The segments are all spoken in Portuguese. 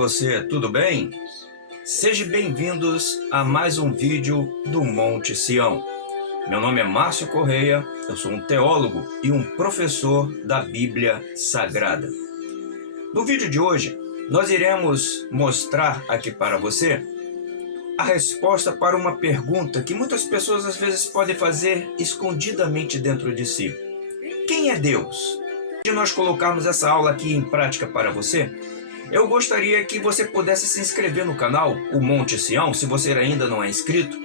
você, tudo bem? Sejam bem-vindos a mais um vídeo do Monte Sião. Meu nome é Márcio Correia, eu sou um teólogo e um professor da Bíblia Sagrada. No vídeo de hoje, nós iremos mostrar aqui para você a resposta para uma pergunta que muitas pessoas às vezes podem fazer escondidamente dentro de si. Quem é Deus? Se nós colocarmos essa aula aqui em prática para você, eu gostaria que você pudesse se inscrever no canal, o Monte Sião, se você ainda não é inscrito,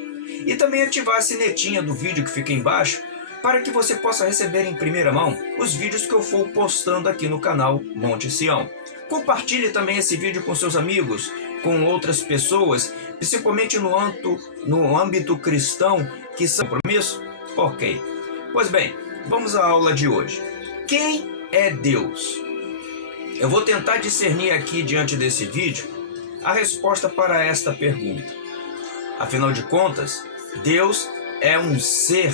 e também ativar a sinetinha do vídeo que fica embaixo, para que você possa receber em primeira mão os vídeos que eu for postando aqui no canal Monte Sião. Compartilhe também esse vídeo com seus amigos, com outras pessoas, principalmente no âmbito cristão, que são compromisso? Ok. Pois bem, vamos à aula de hoje. Quem é Deus? Eu vou tentar discernir aqui, diante desse vídeo, a resposta para esta pergunta. Afinal de contas, Deus é um ser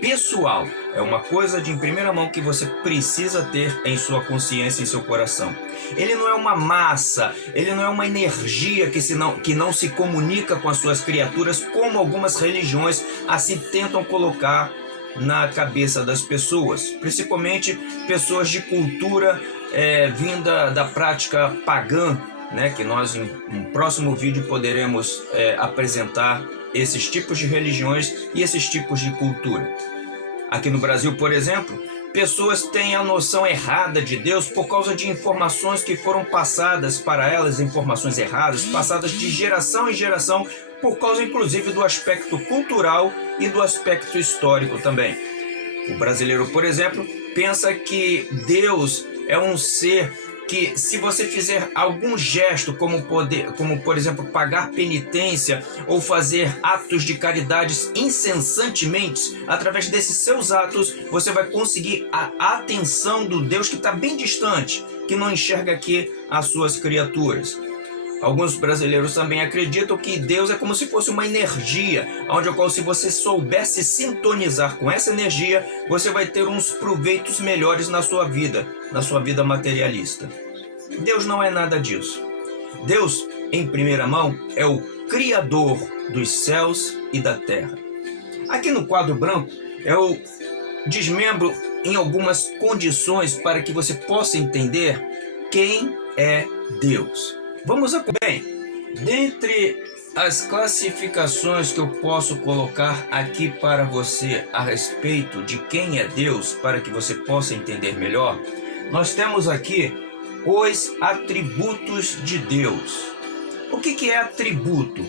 pessoal. É uma coisa de em primeira mão que você precisa ter em sua consciência e em seu coração. Ele não é uma massa, ele não é uma energia que não se comunica com as suas criaturas, como algumas religiões assim tentam colocar na cabeça das pessoas, principalmente pessoas de cultura vinda da prática pagã, né, que nós em um próximo vídeo poderemos apresentar esses tipos de religiões e esses tipos de cultura. Aqui no Brasil, por exemplo, pessoas têm a noção errada de Deus por causa de informações que foram passadas para elas, informações erradas, passadas de geração em geração, por causa inclusive do aspecto cultural e do aspecto histórico também. O brasileiro, por exemplo, pensa que Deus é um ser que, se você fizer algum gesto, como por exemplo, pagar penitência ou fazer atos de caridades incessantemente, através desses seus atos, você vai conseguir a atenção do Deus que está bem distante, que não enxerga aqui as suas criaturas. Alguns brasileiros também acreditam que Deus é como se fosse uma energia, onde se você soubesse sintonizar com essa energia, você vai ter uns proveitos melhores na sua vida materialista. Deus não é nada disso. Deus, em primeira mão, é o Criador dos céus e da terra. Aqui no quadro branco, eu desmembro em algumas condições para que você possa entender quem é Deus. Vamos a bem. Dentre as classificações que eu posso colocar aqui para você a respeito de quem é Deus, para que você possa entender melhor, nós temos aqui os atributos de Deus. O que é atributo?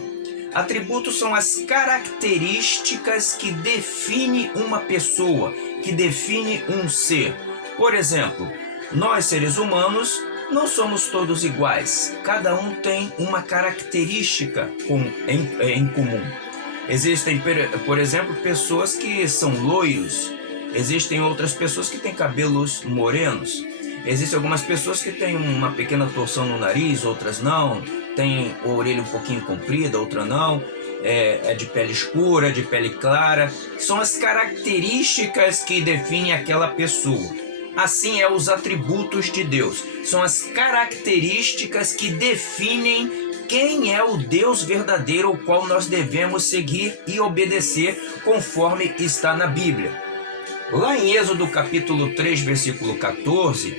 Atributos são as características que definem uma pessoa, que definem um ser. Por exemplo, nós seres humanos não somos todos iguais, cada um tem uma característica em comum. Existem, por exemplo, pessoas que são loiros, existem outras pessoas que têm cabelos morenos, existem algumas pessoas que têm uma pequena torção no nariz, outras não, têm a orelha um pouquinho comprida, outra não, é de pele escura, de pele clara. São as características que definem aquela pessoa. Assim é os atributos de Deus. São as características que definem quem é o Deus verdadeiro, ao qual nós devemos seguir e obedecer conforme está na Bíblia. Lá em Êxodo capítulo 3, versículo 14,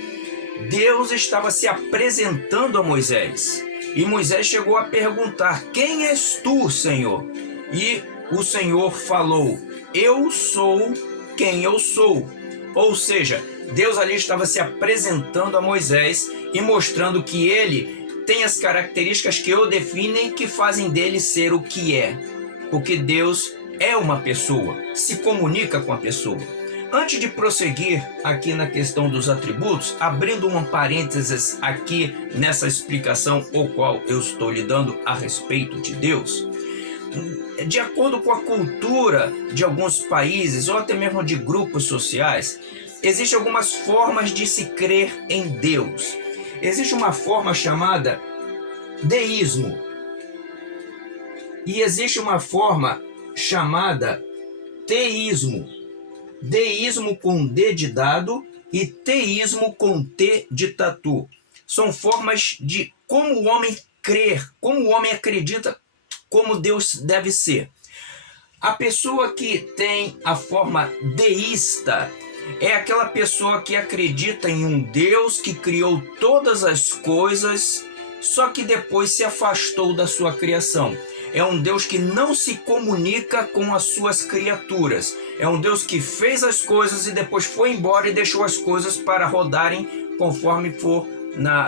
Deus estava se apresentando a Moisés. E Moisés chegou a perguntar: quem és tu, Senhor? E o Senhor falou: eu sou quem eu sou. Ou seja, Deus ali estava se apresentando a Moisés e mostrando que ele tem as características que o definem, que fazem dele ser o que é. Porque Deus é uma pessoa, se comunica com a pessoa. Antes de prosseguir aqui na questão dos atributos, abrindo um parênteses aqui nessa explicação o qual eu estou lhe dando a respeito de Deus, de acordo com a cultura de alguns países ou até mesmo de grupos sociais, existem algumas formas de se crer em Deus. Existe uma forma chamada deísmo e existe uma forma chamada teísmo. Deísmo com D de dado e teísmo com T de tatu. São formas de como o homem crer, como o homem acredita como Deus deve ser. A pessoa que tem a forma deísta é aquela pessoa que acredita em um Deus que criou todas as coisas, só que depois se afastou da sua criação. É um Deus que não se comunica com as suas criaturas. É um Deus que fez as coisas e depois foi embora e deixou as coisas para rodarem conforme for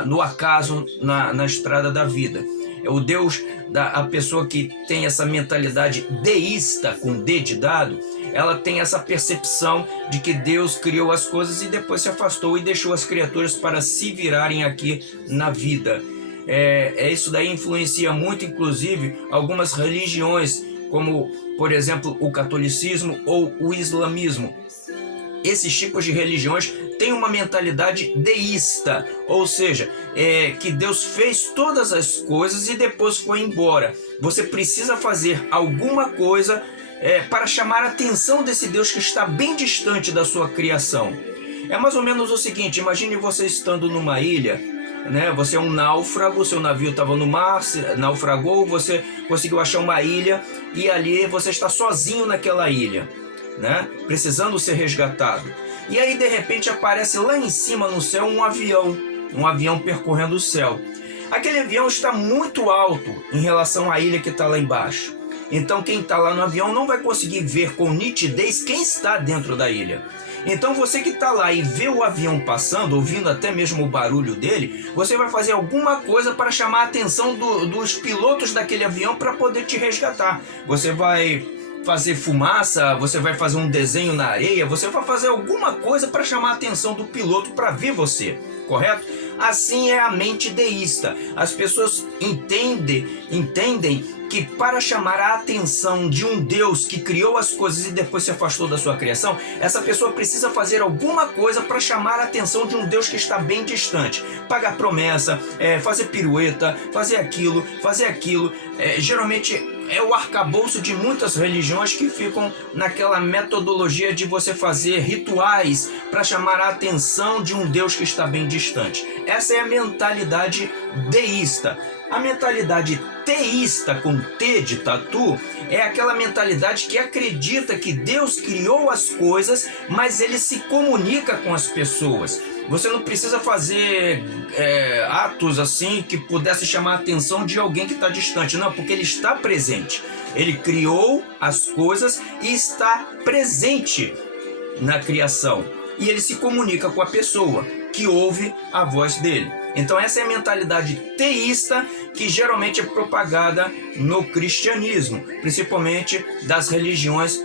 no acaso, na estrada da vida. É o Deus, a pessoa que tem essa mentalidade deísta, com D de dado, ela tem essa percepção de que Deus criou as coisas e depois se afastou e deixou as criaturas para se virarem aqui na vida. Isso daí influencia muito, inclusive, algumas religiões, como, por exemplo, o catolicismo ou o islamismo. Esses tipos de religiões têm uma mentalidade deísta, ou seja, que Deus fez todas as coisas e depois foi embora. Você precisa fazer alguma coisa para chamar a atenção desse Deus que está bem distante da sua criação. É mais ou menos o seguinte: imagine você estando numa ilha, né? Você é um náufrago, seu navio estava no mar, naufragou, você conseguiu achar uma ilha e ali você está sozinho naquela ilha, né? Precisando ser resgatado. E aí de repente aparece lá em cima no céu um avião percorrendo o céu. Aquele avião está muito alto em relação à ilha que está lá embaixo. Então quem está lá no avião não vai conseguir ver com nitidez quem está dentro da ilha. Então você que está lá e vê o avião passando, ouvindo até mesmo o barulho dele, você vai fazer alguma coisa para chamar a atenção dos pilotos daquele avião para poder te resgatar. Você vai fazer fumaça, você vai fazer um desenho na areia, você vai fazer alguma coisa para chamar a atenção do piloto para ver você, correto? Assim é a mente deísta. As pessoas entendem que para chamar a atenção de um Deus que criou as coisas e depois se afastou da sua criação, essa pessoa precisa fazer alguma coisa para chamar a atenção de um Deus que está bem distante. Pagar promessa, fazer pirueta, fazer aquilo. Geralmente é o arcabouço de muitas religiões que ficam naquela metodologia de você fazer rituais para chamar a atenção de um Deus que está bem distante. Essa é a mentalidade deísta. A mentalidade teísta, com T de tatu, é aquela mentalidade que acredita que Deus criou as coisas, mas ele se comunica com as pessoas. Você não precisa fazer atos assim que pudesse chamar a atenção de alguém que está distante. Não, porque ele está presente. Ele criou as coisas e está presente na criação. E ele se comunica com a pessoa que ouve a voz dele. Então essa é a mentalidade teísta que geralmente é propagada no cristianismo, principalmente das religiões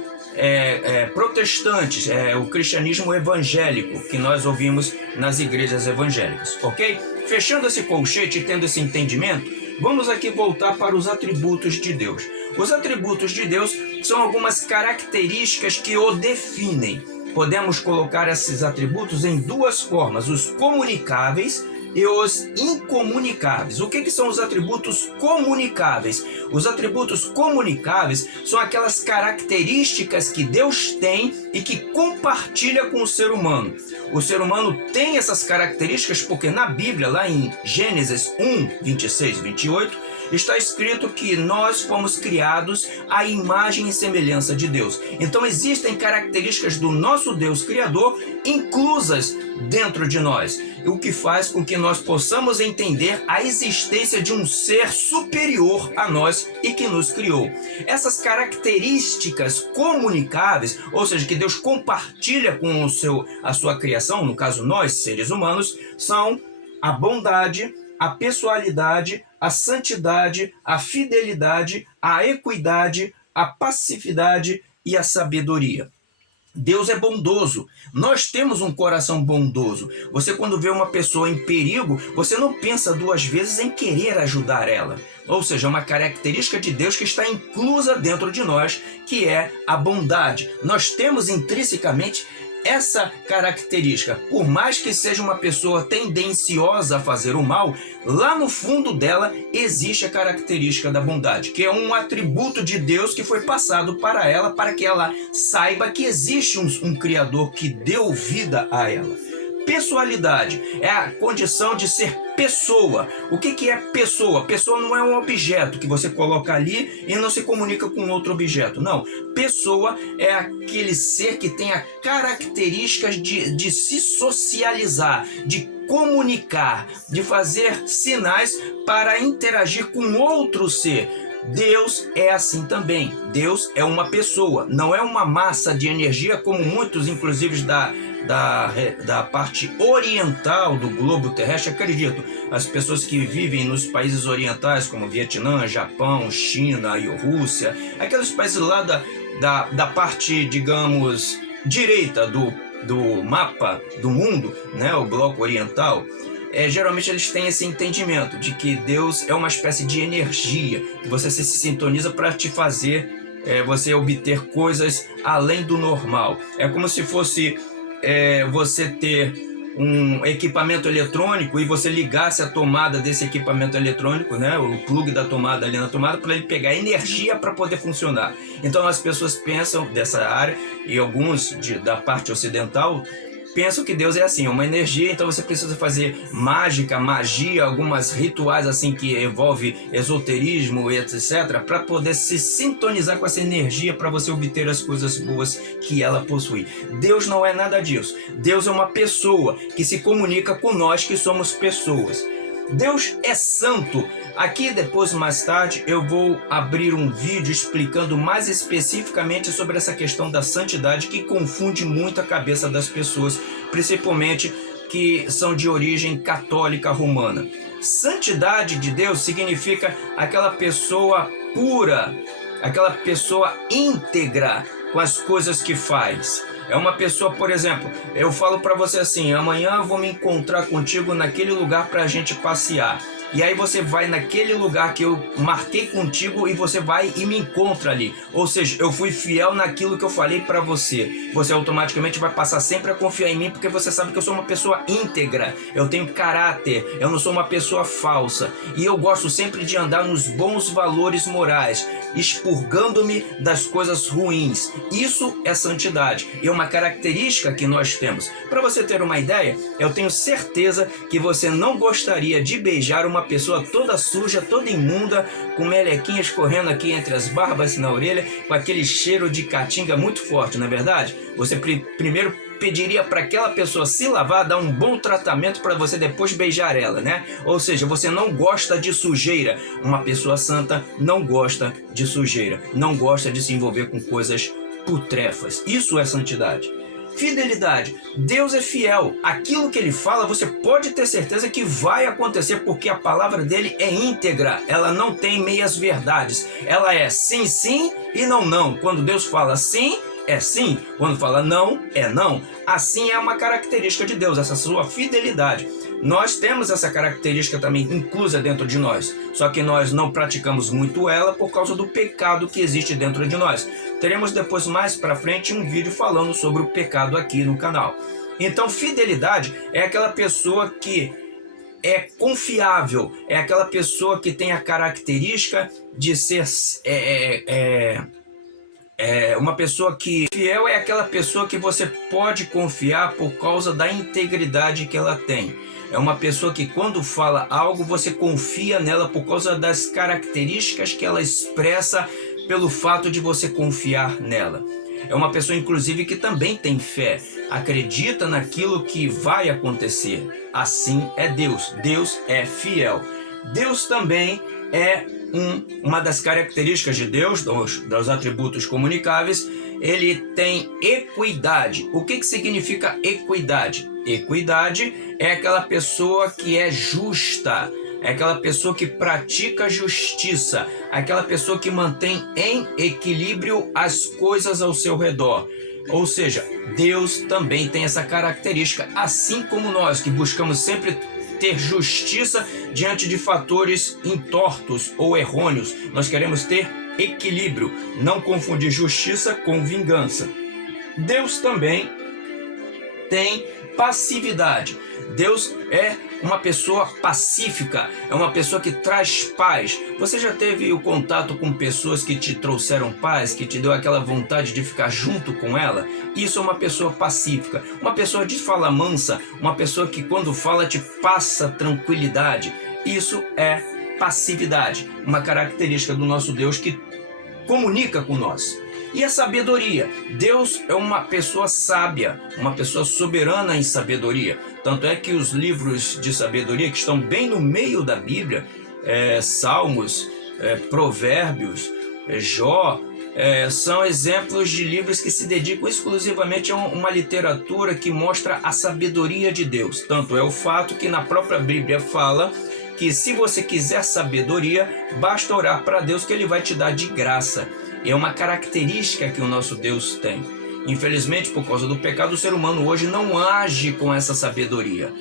protestantes, o cristianismo evangélico que nós ouvimos nas igrejas evangélicas, ok? Fechando esse colchete e tendo esse entendimento, vamos aqui voltar para os atributos de Deus. Os atributos de Deus são algumas características que o definem. Podemos colocar esses atributos em duas formas: os comunicáveis e os incomunicáveis. O que são os atributos comunicáveis? Os atributos comunicáveis são aquelas características que Deus tem e que compartilha com o ser humano. O ser humano tem essas características porque na Bíblia, lá em Gênesis 1, 26 e 28, está escrito que nós fomos criados à imagem e semelhança de Deus. Então existem características do nosso Deus Criador inclusas dentro de nós, o que faz com que nós possamos entender a existência de um ser superior a nós e que nos criou. Essas características comunicáveis, ou seja, que Deus compartilha com a sua criação, no caso nós, seres humanos, são a bondade, a pessoalidade, a santidade, a fidelidade, a equidade, a passividade e a sabedoria. Deus é bondoso. Nós temos um coração bondoso. Você, quando vê uma pessoa em perigo, você não pensa duas vezes em querer ajudar ela. Ou seja, é uma característica de Deus que está inclusa dentro de nós, que é a bondade. Nós temos intrinsecamente essa característica. Por mais que seja uma pessoa tendenciosa a fazer o mal, lá no fundo dela existe a característica da bondade, que é um atributo de Deus que foi passado para ela, para que ela saiba que existe um Criador que deu vida a ela. pessoalidade, é a condição de ser pessoa. O que é pessoa? Pessoa não é um objeto que você coloca ali e não se comunica com outro objeto. Não. Pessoa é aquele ser que tem as características de se socializar, de comunicar, de fazer sinais para interagir com outro ser. Deus é assim também. Deus é uma pessoa, não é uma massa de energia como muitos, inclusive da parte oriental do globo terrestre, acreditam. As pessoas que vivem nos países orientais como Vietnã, Japão, China e Rússia, aqueles países lá da parte, digamos, direita do mapa do mundo, né, o bloco oriental, geralmente eles têm esse entendimento de que Deus é uma espécie de energia que você se sintoniza para te fazer você obter coisas além do normal. É como se fosse você ter um equipamento eletrônico e você ligasse a tomada desse equipamento eletrônico, né, o plug da tomada ali na tomada, para ele pegar energia para poder funcionar. Então as pessoas pensam dessa área, e alguns da parte ocidental pensam que Deus é assim, uma energia, então você precisa fazer magia, algumas rituais assim que envolve esoterismo, etc, para poder se sintonizar com essa energia para você obter as coisas boas que ela possui. Deus não é nada disso. Deus é uma pessoa que se comunica com nós que somos pessoas. Deus é santo. Aqui depois, mais tarde, eu vou abrir um vídeo explicando mais especificamente sobre essa questão da santidade que confunde muito a cabeça das pessoas, principalmente que são de origem católica romana. Santidade de Deus significa aquela pessoa pura, aquela pessoa íntegra com as coisas que faz. É uma pessoa, por exemplo, eu falo para você assim: amanhã eu vou me encontrar contigo naquele lugar para a gente passear. E aí você vai naquele lugar que eu marquei contigo e você vai e me encontra ali. Ou seja, eu fui fiel naquilo que eu falei para você. Você automaticamente vai passar sempre a confiar em mim, porque você sabe que eu sou uma pessoa íntegra. Eu tenho caráter, eu não sou uma pessoa falsa. E eu gosto sempre de andar nos bons valores morais, expurgando-me das coisas ruins. Isso é santidade. E é uma característica que nós temos. Para você ter uma ideia, eu tenho certeza que você não gostaria de beijar uma pessoa toda suja, toda imunda, com melequinhas correndo aqui entre as barbas e na orelha, com aquele cheiro de caatinga muito forte, não é verdade? Você primeiro pediria para aquela pessoa se lavar, dar um bom tratamento para você depois beijar ela, né? Ou seja, você não gosta de sujeira. Uma pessoa santa não gosta de sujeira, não gosta de se envolver com coisas putrefas. Isso é santidade. Fidelidade. Deus é fiel. Aquilo que ele fala, você pode ter certeza que vai acontecer, porque a palavra dele é íntegra. Ela não tem meias verdades. Ela é sim, sim e não, não. Quando Deus fala sim, é sim. Quando fala não, é não. Assim é uma característica de Deus, essa sua fidelidade. Nós temos essa característica também inclusa dentro de nós, só que nós não praticamos muito ela por causa do pecado que existe dentro de nós. Teremos depois, mais para frente, um vídeo falando sobre o pecado aqui no canal. Então, fidelidade é aquela pessoa que é confiável, é aquela pessoa que tem a característica de ser uma pessoa que fiel, é aquela pessoa que você pode confiar por causa da integridade que ela tem. É uma pessoa que quando fala algo você confia nela por causa das características que ela expressa, pelo fato de você confiar nela. É uma pessoa inclusive que também tem fé, acredita naquilo que vai acontecer. Assim é Deus. Deus é fiel. Deus também é uma das características de Deus, dos atributos comunicáveis. Ele tem equidade. O que significa equidade? Equidade é aquela pessoa que é justa, é aquela pessoa que pratica justiça, aquela pessoa que mantém em equilíbrio as coisas ao seu redor. Ou seja, Deus também tem essa característica, assim como nós, que buscamos sempre ter justiça diante de fatores entortos ou errôneos. Nós queremos ter equilíbrio, não confundir justiça com vingança. Deus também tem passividade. Deus é uma pessoa pacífica, é uma pessoa que traz paz. Você já teve o contato com pessoas que te trouxeram paz, que te deu aquela vontade de ficar junto com ela? Isso é uma pessoa pacífica, uma pessoa de fala mansa, uma pessoa que quando fala te passa tranquilidade. Isso é passividade, uma característica do nosso Deus que comunica com nós. E a sabedoria. Deus é uma pessoa sábia, uma pessoa soberana em sabedoria. Tanto é que os livros de sabedoria que estão bem no meio da Bíblia, Salmos, Provérbios, Jó, são exemplos de livros que se dedicam exclusivamente a uma literatura que mostra a sabedoria de Deus. Tanto é o fato que na própria Bíblia fala que se você quiser sabedoria, basta orar para Deus que Ele vai te dar de graça. É uma característica que o nosso Deus tem. Infelizmente, por causa do pecado, o ser humano hoje não age com essa sabedoria.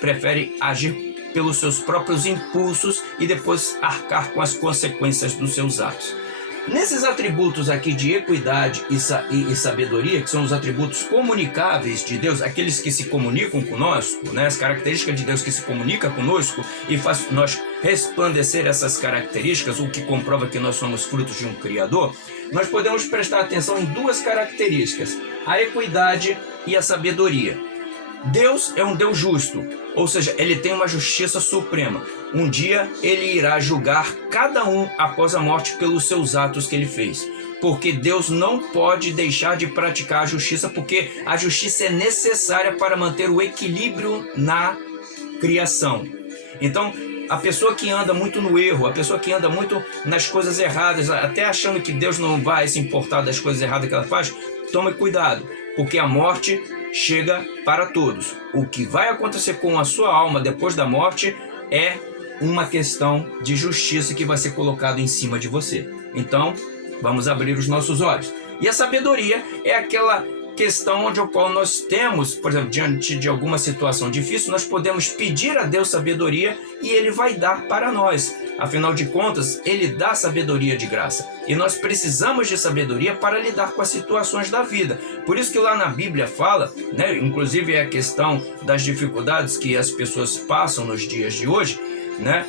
Prefere agir pelos seus próprios impulsos e depois arcar com as consequências dos seus atos. Nesses atributos aqui de equidade e sabedoria, que são os atributos comunicáveis de Deus, aqueles que se comunicam conosco, né? As características de Deus que se comunica conosco e faz nós resplandecer essas características, o que comprova que nós somos frutos de um Criador, nós podemos prestar atenção em duas características, a equidade e a sabedoria. Deus é um Deus justo, ou seja, Ele tem uma justiça suprema. Um dia Ele irá julgar cada um após a morte pelos seus atos que Ele fez. Porque Deus não pode deixar de praticar a justiça, porque a justiça é necessária para manter o equilíbrio na criação. Então, a pessoa que anda muito no erro, a pessoa que anda muito nas coisas erradas, até achando que Deus não vai se importar das coisas erradas que ela faz, tome cuidado, porque a morte chega para todos. O que vai acontecer com a sua alma depois da morte é uma questão de justiça que vai ser colocado em cima de você. Então, vamos abrir os nossos olhos. E a sabedoria é aquela questão onde o qual nós temos, por exemplo, diante de alguma situação difícil, nós podemos pedir a Deus sabedoria e Ele vai dar para nós. Afinal de contas, Ele dá sabedoria de graça. E nós precisamos de sabedoria para lidar com as situações da vida. Por isso que lá na Bíblia fala, né, inclusive é a questão das dificuldades que as pessoas passam nos dias de hoje, né?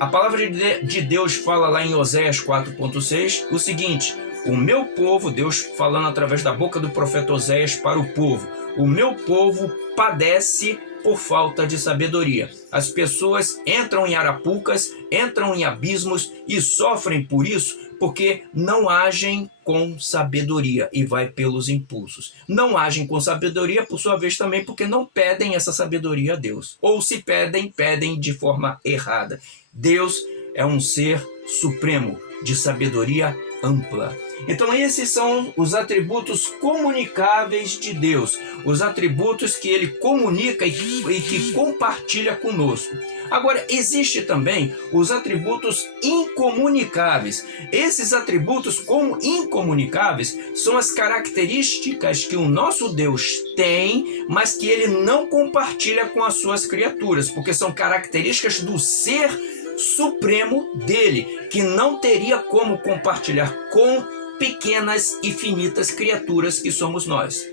A palavra de Deus fala lá em Oséias 4.6 o seguinte: o meu povo, Deus falando através da boca do profeta Oséias para o povo, o meu povo padece por falta de sabedoria. As pessoas entram em arapucas, entram em abismos e sofrem por isso porque não agem com sabedoria e vai pelos impulsos. Não agem com sabedoria, por sua vez, também porque não pedem essa sabedoria a Deus. Ou se pedem, pedem de forma errada. Deus é um ser supremo, de sabedoria ampla. Então esses são os atributos comunicáveis de Deus, os atributos que Ele comunica e que compartilha conosco. Agora, existe também os atributos incomunicáveis. Esses atributos como incomunicáveis são as características que o nosso Deus tem, mas que Ele não compartilha com as suas criaturas, porque são características do ser supremo dele, que não teria como compartilhar com pequenas e finitas criaturas que somos nós.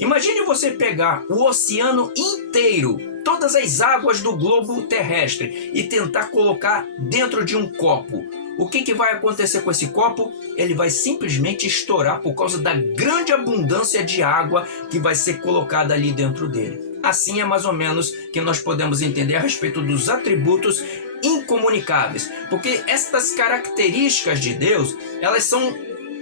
Imagine você pegar o oceano inteiro, todas as águas do globo terrestre, e tentar colocar dentro de um copo. O que vai acontecer com esse copo? Ele vai simplesmente estourar por causa da grande abundância de água que vai ser colocada ali dentro dele. Assim é mais ou menos que nós podemos entender a respeito dos atributos incomunicáveis, porque estas características de Deus, elas são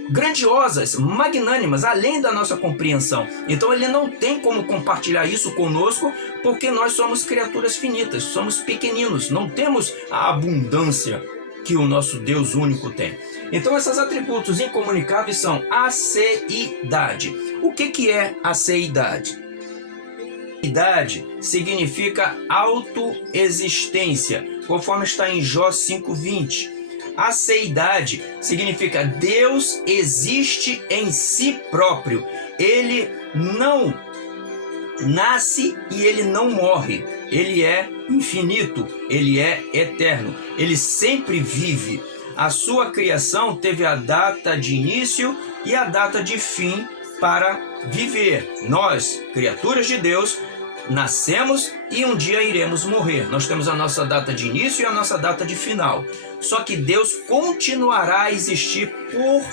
grandiosas, magnânimas, além da nossa compreensão. Então Ele não tem como compartilhar isso conosco, porque nós somos criaturas finitas, somos pequeninos, não temos a abundância que o nosso Deus único tem. Então esses atributos incomunicáveis são aceidade. O que é aceidade? Aceidade significa autoexistência, conforme está em Jó 5:20. Aceidade significa Deus existe em si próprio. Ele não nasce e ele não morre. Ele é infinito, ele é eterno, ele sempre vive. A sua criação teve a data de início e a data de fim para viver. Nós, criaturas de Deus, nascemos e um dia iremos morrer. Nós temos a nossa data de início e a nossa data de final. Só que Deus continuará a existir por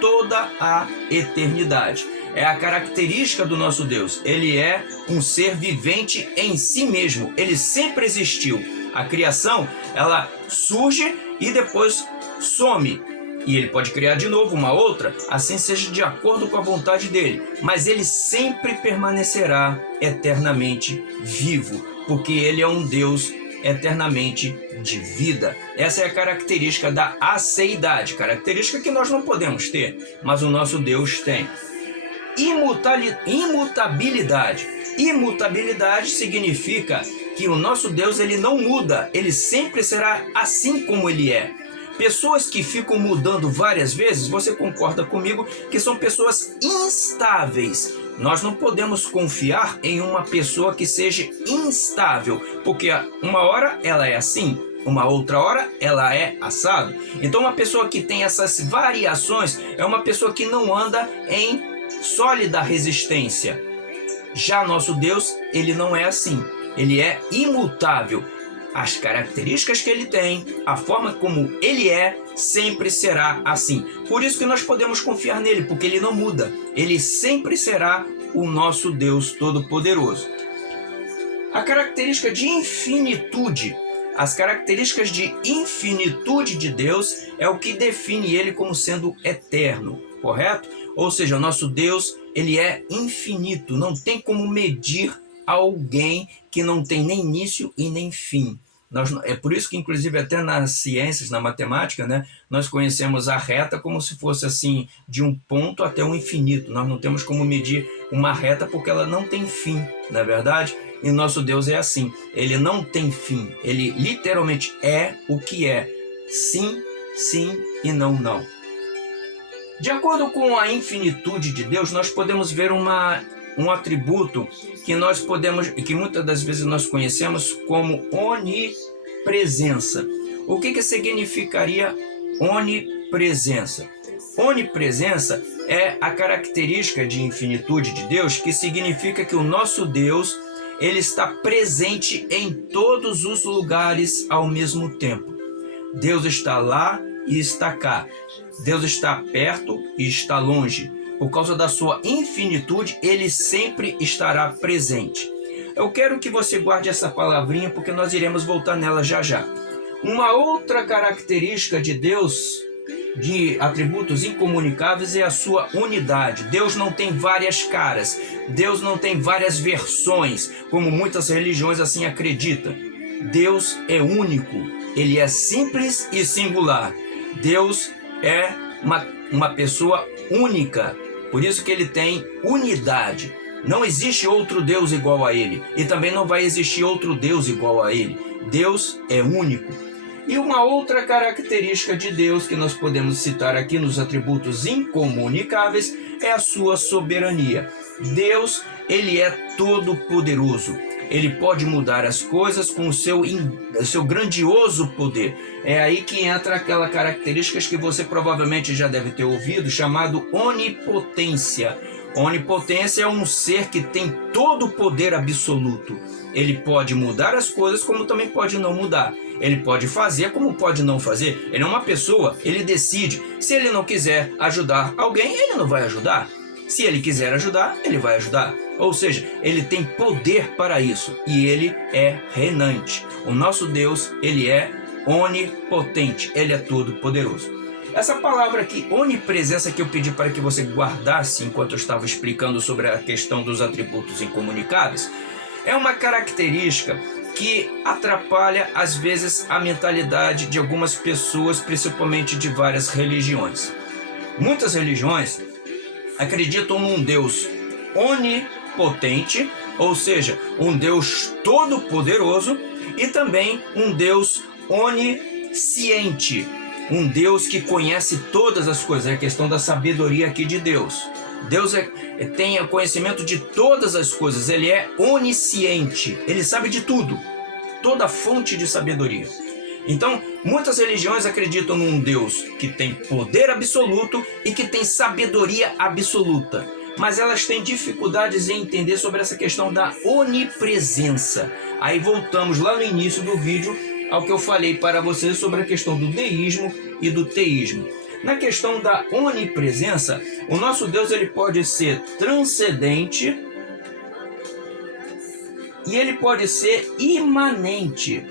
toda a eternidade. É a característica do nosso Deus. Ele é um ser vivente em si mesmo. Ele sempre existiu. A criação, ela surge e depois some. E ele pode criar de novo uma outra, assim seja de acordo com a vontade dele. Mas ele sempre permanecerá eternamente vivo, porque ele é um Deus eternamente de vida. Essa é a característica da aceidade, característica que nós não podemos ter, mas o nosso Deus tem. Imutabilidade. Imutabilidade significa que o nosso Deus ele não muda, ele sempre será assim como ele é. Pessoas que ficam mudando várias vezes, você concorda comigo que são pessoas instáveis. Nós não podemos confiar em uma pessoa que seja instável, porque uma hora ela é assim, uma outra hora ela é assado. Então uma pessoa que tem essas variações é uma pessoa que não anda em sólida resistência. Já nosso Deus, ele não é assim, ele é imutável. As características que ele tem, a forma como ele é, sempre será assim. Por isso que nós podemos confiar nele, porque ele não muda. Ele sempre será o nosso Deus Todo-Poderoso. A característica de infinitude, as características de infinitude de Deus é o que define ele como sendo eterno, correto? Ou seja, o nosso Deus, ele é infinito, não tem como medir alguém que não tem nem início e nem fim. É por isso que, inclusive, até nas ciências, na matemática, né, nós conhecemos a reta como se fosse assim, de um ponto até o infinito. Nós não temos como medir uma reta porque ela não tem fim, não é verdade? E nosso Deus é assim, ele não tem fim, ele literalmente é o que é. Sim, sim e não, não. De acordo com a infinitude de Deus, nós podemos ver um atributo que muitas das vezes nós conhecemos como onipresença. O que significaria onipresença? Onipresença é a característica de infinitude de Deus, que significa que o nosso Deus, ele está presente em todos os lugares ao mesmo tempo. Deus está lá e está cá. Deus está perto e está longe. Por causa da sua infinitude, ele sempre estará presente. Eu quero que você guarde essa palavrinha, porque nós iremos voltar nela já já. Uma outra característica de Deus, de atributos incomunicáveis, é a sua unidade. Deus não tem várias caras. Deus não tem várias versões, como muitas religiões assim acreditam. Deus é único. Ele é simples e singular. Deus é uma pessoa única. Por isso que ele tem unidade. Não existe outro Deus igual a ele. E também não vai existir outro Deus igual a ele. Deus é único. E uma outra característica de Deus que nós podemos citar aqui nos atributos incomunicáveis é a sua soberania. Deus, ele é todo poderoso. Ele pode mudar as coisas com o seu grandioso poder. É aí que entra aquela característica que você provavelmente já deve ter ouvido, chamado onipotência. Onipotência é um ser que tem todo o poder absoluto. Ele pode mudar as coisas, como também pode não mudar. Ele pode fazer, como pode não fazer. Ele é uma pessoa, ele decide. Se ele não quiser ajudar alguém, ele não vai ajudar. Se ele quiser ajudar, ele vai ajudar. Ou seja, ele tem poder para isso e ele é reinante. O nosso Deus, ele é onipotente, ele é todo poderoso. Essa palavra aqui, onipresença, que eu pedi para que você guardasse enquanto eu estava explicando sobre a questão dos atributos incomunicáveis, é uma característica que atrapalha às vezes a mentalidade de algumas pessoas, principalmente de várias religiões. Muitas religiões acreditam num Deus onipotente, ou seja, um Deus todo-poderoso, e também um Deus onisciente, um Deus que conhece todas as coisas. É a questão da sabedoria aqui de Deus. Deus tem conhecimento de todas as coisas, ele é onisciente, ele sabe de tudo, toda fonte de sabedoria. Então, muitas religiões acreditam num Deus que tem poder absoluto e que tem sabedoria absoluta. mas elas têm dificuldades em entender sobre essa questão da onipresença. Aí voltamos lá no início do vídeo ao que eu falei para vocês sobre a questão do deísmo e do teísmo. Na questão da onipresença, o nosso Deus ele pode ser transcendente e ele pode ser imanente.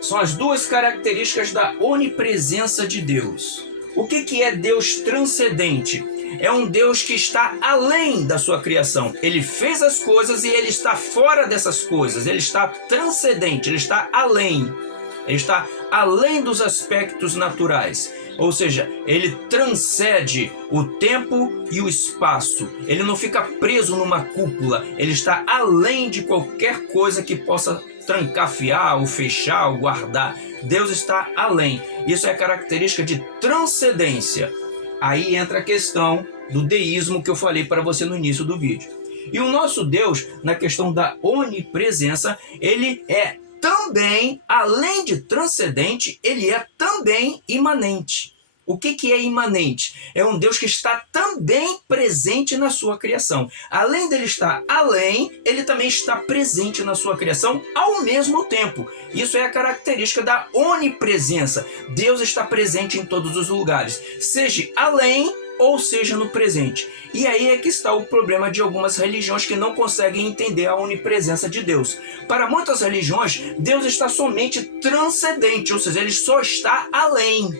São as duas características da onipresença de Deus. O que é Deus transcendente? É um Deus que está além da sua criação. Ele fez as coisas e ele está fora dessas coisas. Ele está transcendente, ele está além. Ele está além dos aspectos naturais. Ou seja, ele transcende o tempo e o espaço. Ele não fica preso numa cúpula. Ele está além de qualquer coisa que possa trancafiar, ou fechar, ou guardar. Deus está além. Isso é característica de transcendência. Aí entra a questão do deísmo que eu falei para você no início do vídeo. E o nosso Deus, na questão da onipresença, ele é também, além de transcendente, ele é também imanente. O que é imanente? É um Deus que está também presente na sua criação. Além dele estar além, ele também está presente na sua criação ao mesmo tempo. Isso é a característica da onipresença. Deus está presente em todos os lugares, seja além ou seja no presente. E aí é que está o problema de algumas religiões que não conseguem entender a onipresença de Deus. Para muitas religiões, Deus está somente transcendente, ou seja, ele só está além.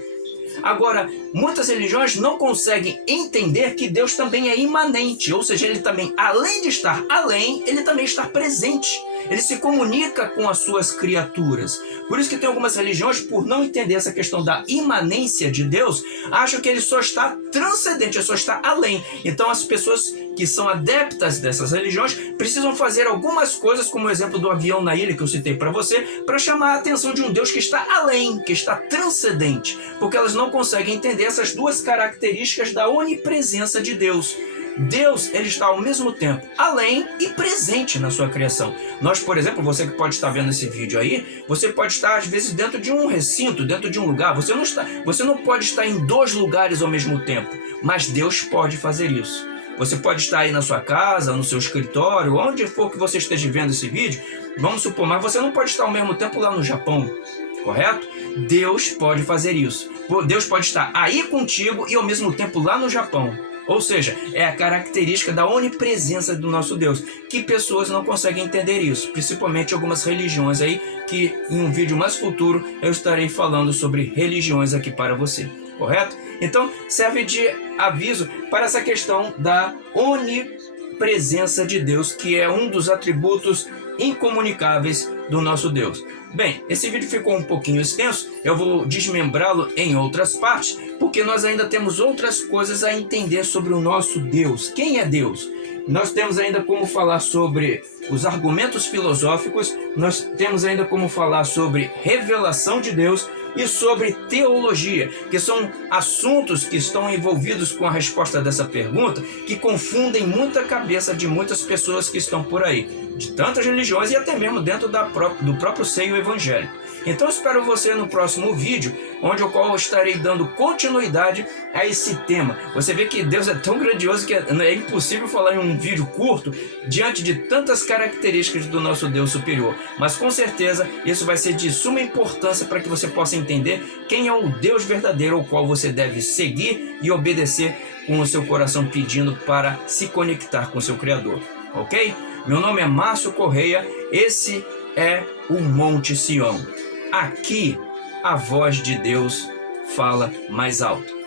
Agora, muitas religiões não conseguem entender que Deus também é imanente, ou seja, ele também, além de estar além, ele também está presente. Ele se comunica com as suas criaturas. Por isso que tem algumas religiões, por não entender essa questão da imanência de Deus, acham que ele só está transcendente, ele só está além. Então as pessoas que são adeptas dessas religiões precisam fazer algumas coisas, como o exemplo do avião na ilha que eu citei para você, para chamar a atenção de um Deus que está além, que está transcendente, porque elas não conseguem entender essas duas características da onipresença de Deus. Deus, ele está ao mesmo tempo além e presente na sua criação. Nós, por exemplo, você que pode estar vendo esse vídeo aí, você pode estar às vezes dentro de um recinto, dentro de um lugar. Você não pode estar em dois lugares ao mesmo tempo, mas Deus pode fazer isso. Você pode estar aí na sua casa, no seu escritório, onde for que você esteja vendo esse vídeo, vamos supor, mas você não pode estar ao mesmo tempo lá no Japão, correto? Deus pode fazer isso. Deus pode estar aí contigo e ao mesmo tempo lá no Japão. Ou seja, é a característica da onipresença do nosso Deus, que pessoas não conseguem entender isso, principalmente algumas religiões aí, que em um vídeo mais futuro eu estarei falando sobre religiões aqui para você, correto? Então serve de aviso para essa questão da onipresença de Deus, que é um dos atributos incomunicáveis do nosso Deus. Bem, esse vídeo ficou um pouquinho extenso, eu vou desmembrá-lo em outras partes, porque nós ainda temos outras coisas a entender sobre o nosso Deus. Quem é Deus? Nós temos ainda como falar sobre os argumentos filosóficos, nós temos ainda como falar sobre revelação de Deus e sobre teologia, que são assuntos que estão envolvidos com a resposta dessa pergunta, que confundem muita cabeça de muitas pessoas que estão por aí, de tantas religiões e até mesmo dentro do próprio seio evangélico. Então espero você no próximo vídeo, onde eu estarei dando continuidade a esse tema. Você vê que Deus é tão grandioso que é impossível falar em um vídeo curto diante de tantas características do nosso Deus superior. Mas com certeza isso vai ser de suma importância para que você possa entender quem é o Deus verdadeiro ao qual você deve seguir e obedecer com o seu coração pedindo para se conectar com o seu Criador. Ok? Meu nome é Márcio Correia, esse é o Monte Sião. Aqui a voz de Deus fala mais alto.